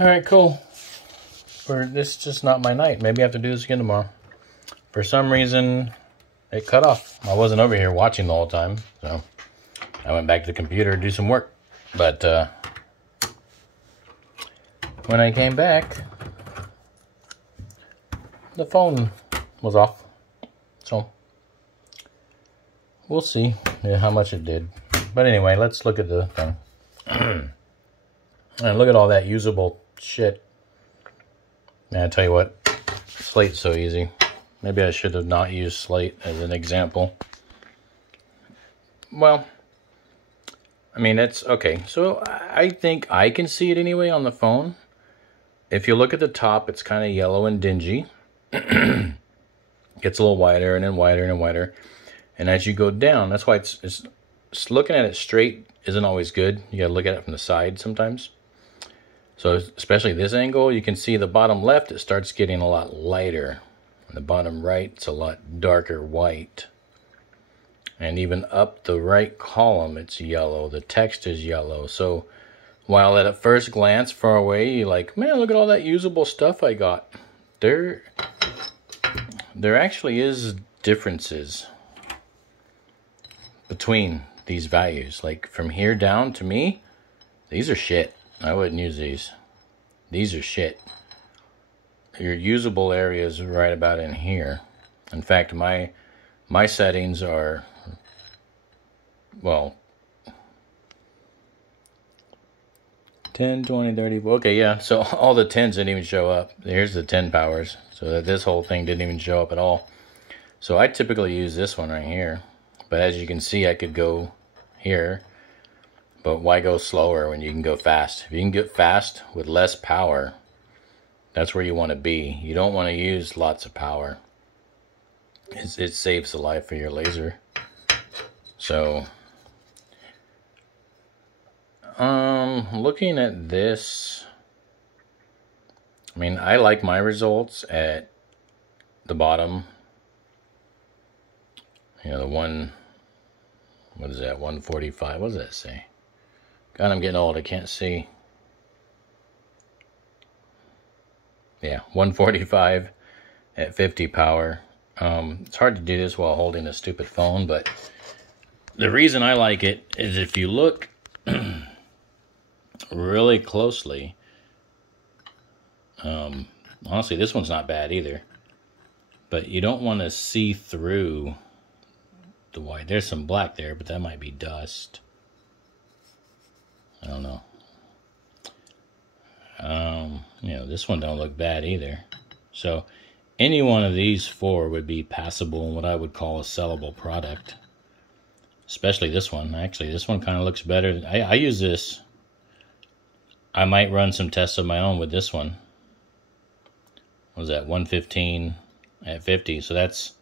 Alright, cool. This is just not my night. Maybe I have to do this again tomorrow. For some reason, it cut off. I wasn't over here watching the whole time, so I went back to the computer to do some work. But when I came back, the phone was off. So we'll see how much it did. But anyway, let's look at the thing. And look at all that usable shit. Man, I tell you what, slate's so easy. Maybe I should have not used slate as an example. Well, I mean, it's okay. So I think I can see it anyway on the phone. If you look at the top, it's kind of yellow and dingy. Gets a little wider and then wider and wider. And as you go down, that's why it's looking at it straight isn't always good. You gotta look at it from the side sometimes. So especially this angle, you can see the bottom left, it starts getting a lot lighter. And the bottom right, it's a lot darker white. And even up the right column, it's yellow. The text is yellow. So while at a first glance far away, you're like, man, look at all that usable stuff I got. There actually is differences between these values. Like from here down, to me, these are shit. I wouldn't use these. These are shit. Your usable area is right about in here. In fact, my settings are, well, 10, 20, 30. Okay, yeah. So all the 10s didn't even show up. Here's the 10 powers. So that this whole thing didn't even show up at all. So I typically use this one right here. But as you can see, I could go here. But why go slower when you can go fast? If you can get fast with less power, that's where you want to be. You don't want to use lots of power. It saves the life of your laser. So, looking at this, I mean, I like my results at the bottom. You know, the one, what is that, 145? What does that say? God, I'm getting old. I can't see. Yeah, 145 at 50 power. It's hard to do this while holding a stupid phone, but the reason I like it is if you look really closely, honestly, this one's not bad either, but you don't want to see through the white. There's some black there, but that might be dust. I don't know. You know, this one don't look bad either. So any one of these four would be passable in what I would call a sellable product. Especially this one. Actually, this one kind of looks better. I use this. I might run some tests of my own with this one. What was that? 115 at 50. So that's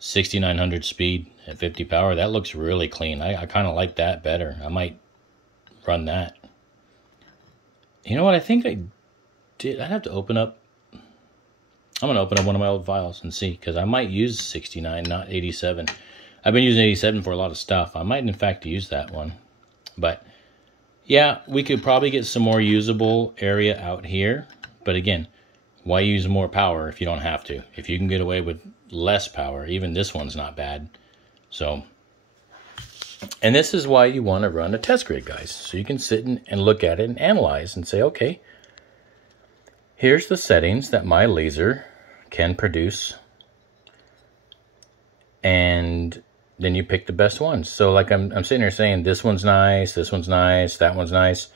6900 speed at 50 power. That looks really clean. I kind of like that better. I might run that. You know what? I think I did. I have to open up. I'm going to open up one of my old files and see, because I might use 69, not 87. I've been using 87 for a lot of stuff. I might, in fact, use that one. But, yeah, we could probably get some more usable area out here. But, again, why use more power if you don't have to? If you can get away with less power, even this one's not bad. So, and this is why you want to run a test grid, guys. So you can sit and look at it and analyze and say, okay, here's the settings that my laser can produce. And then you pick the best ones. So like I'm sitting here saying, this one's nice, that one's nice.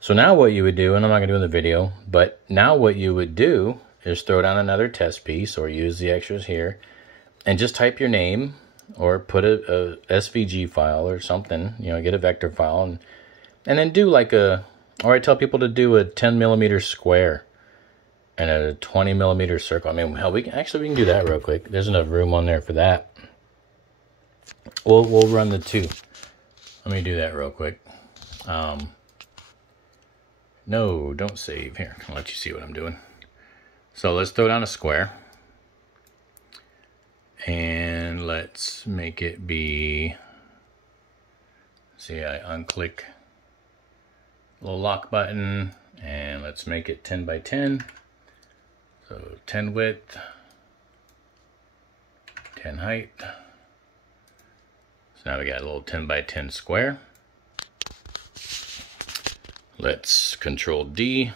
So now what you would do, and I'm not going to do in the video, but now what you would do is throw down another test piece or use the extras here and just type your name or put a SVG file or something, you know, get a vector file and then do like or I tell people to do a 10 millimeter square and a 20 millimeter circle. I mean, hell, we can do that real quick. There's enough room on there for that. We'll run the two. Let me do that real quick. No, don't save. Here, I'll let you see what I'm doing. So let's throw down a square. And let's make it be, see, I unclick, little lock button, And let's make it 10 by 10. So 10 width, 10 height. So now we got a little 10 by 10 square. Let's Control D,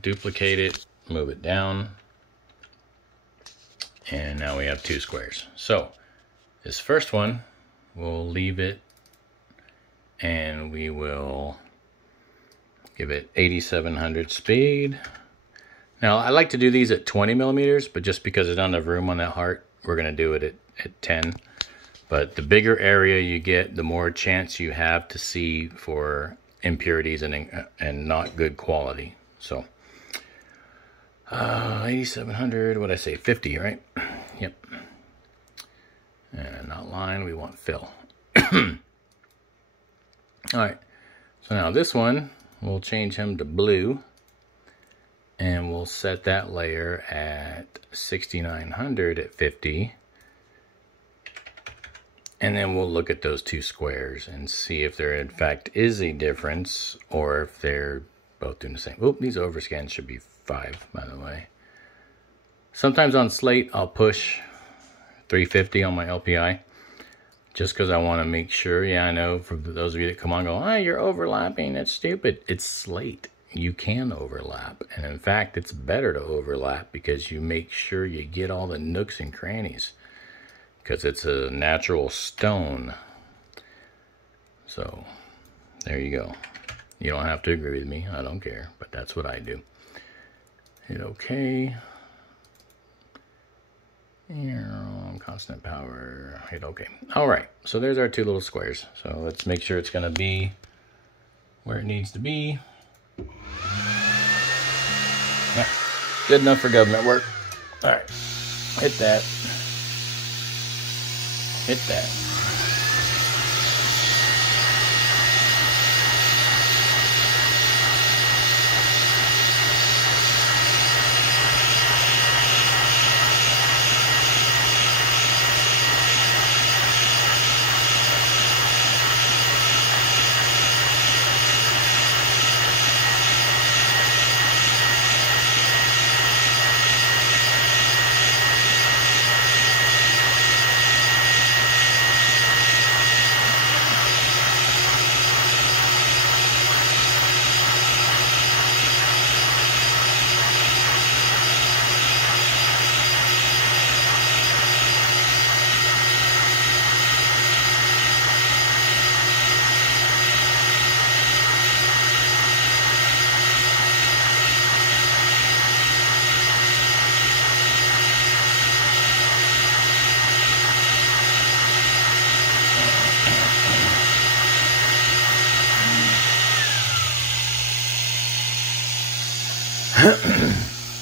duplicate it, move it down. And now we have 2 squares. So this first one, we'll leave it and we will give it 8700 speed. Now I like to do these at 20 millimeters, but just because I don't have room on that heart, we're gonna do it at 10. But the bigger area you get, the more chance you have to see for impurities and not good quality. So 8700, what did I say, 50, right? Yep. And not line, we want fill. All right, so now this one, we'll change him to blue, and we'll set that layer at 6900 at 50. And then we'll look at those 2 squares and see if there in fact is a difference or if they're both doing the same. Oop, these overscans should be 5, by the way. Sometimes on slate, I'll push 350 on my LPI just because I want to make sure. Yeah, I know for those of you that come on and go, oh, you're overlapping, that's stupid. It's slate. You can overlap. And in fact, it's better to overlap because you make sure you get all the nooks and crannies, because it's a natural stone. So there you go. You don't have to agree with me, I don't care, but that's what I do. Hit OK. Constant power, hit OK. All right, so there's our 2 little squares. So let's make sure it's gonna be where it needs to be. Yeah, good enough for government work. All right, hit that. Hit that.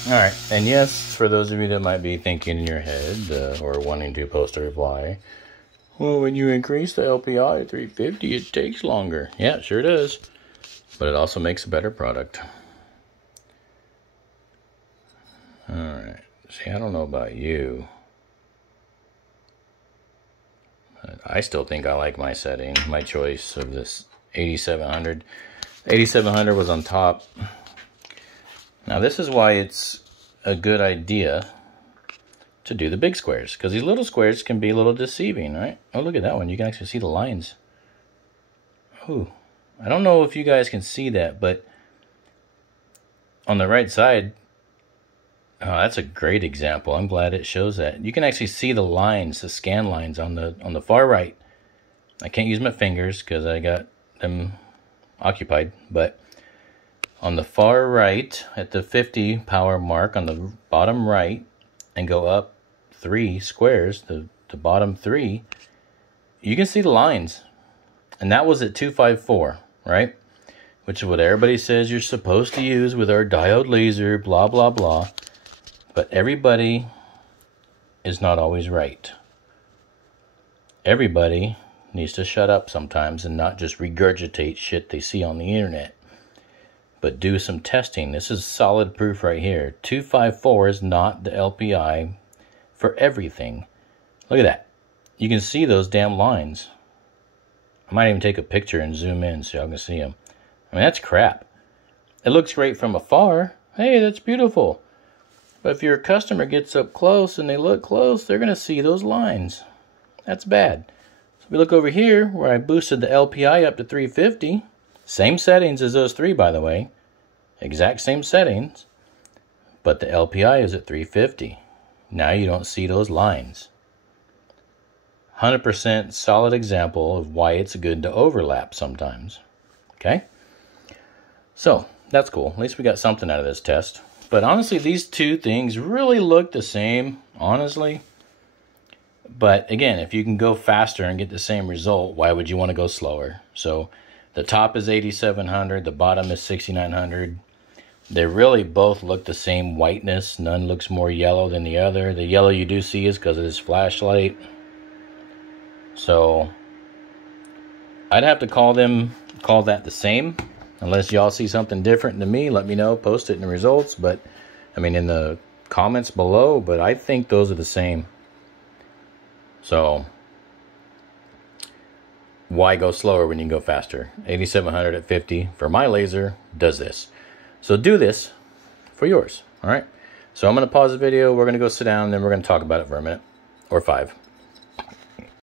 All right, and yes, for those of you that might be thinking in your head or wanting to post a reply, well, when you increase the LPI to 350, it takes longer. Yeah, it sure does, but it also makes a better product. All right, see, I don't know about you, but I still think I like my setting, my choice of this 8700. 8700 was on top. Now this is why it's a good idea to do the big squares, because these little squares can be a little deceiving, right? Oh, look at that one. You can actually see the lines. Ooh, I don't know if you guys can see that, but on the right side, oh, that's a great example. I'm glad it shows that. You can actually see the lines, the scan lines on the far right. I can't use my fingers because I got them occupied, but on the far right, at the 50 power mark on the bottom right, and go up 3 squares, the bottom 3, you can see the lines. And that was at 254, right? Which is what everybody says you're supposed to use with our diode laser, blah, blah, blah. But everybody is not always right. Everybody needs to shut up sometimes and not just regurgitate shit they see on the internet, but do some testing. This is solid proof right here. 254 is not the LPI for everything. Look at that. You can see those damn lines. I might even take a picture and zoom in so y'all can see them. I mean, that's crap. it looks great from afar. Hey, that's beautiful. But if your customer gets up close and they look close, they're going to see those lines. That's bad. So we look over here where I boosted the LPI up to 350. Same settings as those three, by the way. Exact same settings. But the LPI is at 350. Now you don't see those lines. 100% solid example of why it's good to overlap sometimes. Okay? So, that's cool. At least we got something out of this test. But honestly, these two things really look the same, honestly. But again, if you can go faster and get the same result, why would you want to go slower? So, the top is 8700, the bottom is 6900. They really both look the same whiteness. None looks more yellow than the other. The yellow you do see is because of this flashlight. So, I'd have to call that the same. Unless y'all see something different than me, let me know. Post it in the results. But, I mean, in the comments below. But I think those are the same. So, why go slower when you can go faster? 8700 at 50 for my laser does this. So do this for yours. All right. So I'm going to pause the video. We're going to go sit down and then we're going to talk about it for a minute or 5.